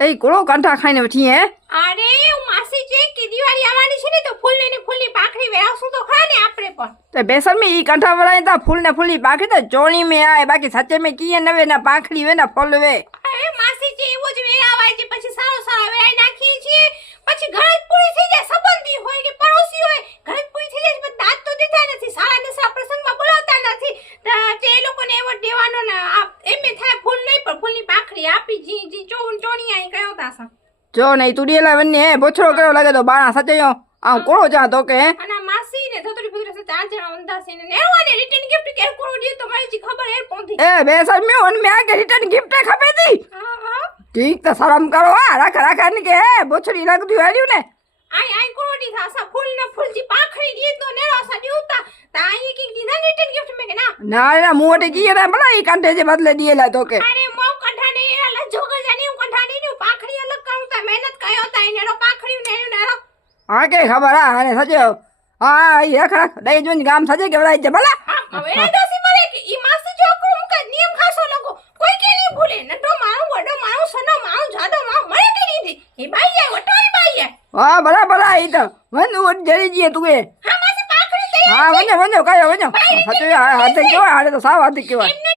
એ કોળો કાંઠા ખાઈને બેઠી હે અરે હું માસી જે કે દિવાળી આવવાની છે ને તો ફૂલની પાખડી વેરાવશું તો ખરા ને આપણે પણ તો બેસન में ई कांठा वराई ता फूल ने फूली बाकी तो चोणी में आए बाकी सच्चे में किए नवे ना पाखड़ी वे ना फूल वे અરે માસી જે એવું જ વેરાવાય છે પછી સારો વેરાઈ નાખીએ છીએ પછી ઘરે જ પૂરી થઈ જાય સંબંધી હોય કે પડોશી હોય ઘરે જ પૂરી થઈ જાય પણ દાંત તો દેતા નથી સારા દસરા પ્રસંગમાં બોલાવતા નથી તે લોકોને એવો દેવાનો ને એમે થાય ફૂલ નહીં પણ ફૂલની પાખડી આપી જી ચોણી આઈ કયો તાસા जो नहीं तू डेला वन्ने बोछरो करो लगे तो बाणा सच्चे यो आ कोळो जा तो के અને માસી ને થતરી ફતરી સે ચાર જણા વંદાસી ને નેરવાને રિટર્ન ગિફ્ટ કે કોણ દી તો મારી જી ખબર હે કોણ દી ए बेसन में उन में आके रिटर्न गिफ्ट खपे थी હા ठीक तो शर्म करो आ रख ने के बोछड़ी लगदी वाली ने આઈ કોણ દી થાસા ફૂલ ને ફૂલ જી પાખડી દી તો નેરો સા દીતા તાઈ કી દી ના રિટર્ન ગિફ્ટ મે કે ના ना ना मुंह की ना भला ई कांठे जे बदले दिएला तो के અરે મો કંઠા ને એરા લજોગલ જાની હું કંઠા ની પાખડી અલગ કરું તા મહેનત કયો તા નેરો પાખડી નેરો हाँ के खबर आ अने सजे हाँ ये रख दई जोन गाम सजे के बड़ाई जे भला હા હવે દોસી મરે કે ઈ માસી છોકરો મુકા નિયમ ખાસો લગો કોઈ કે ની ભૂલે નટો મારું વડો મારું સનો મારું જાડો મારું મરે કે ની દી ઈ બાઈ વટોઈ બાઈ हाँ बराबर आई तो वनु वट जरी जी तू के હા માસી પાખડી તૈયાર हाँ वने वने कायो वने सचे हाथ के हाथ तो साव हाथ के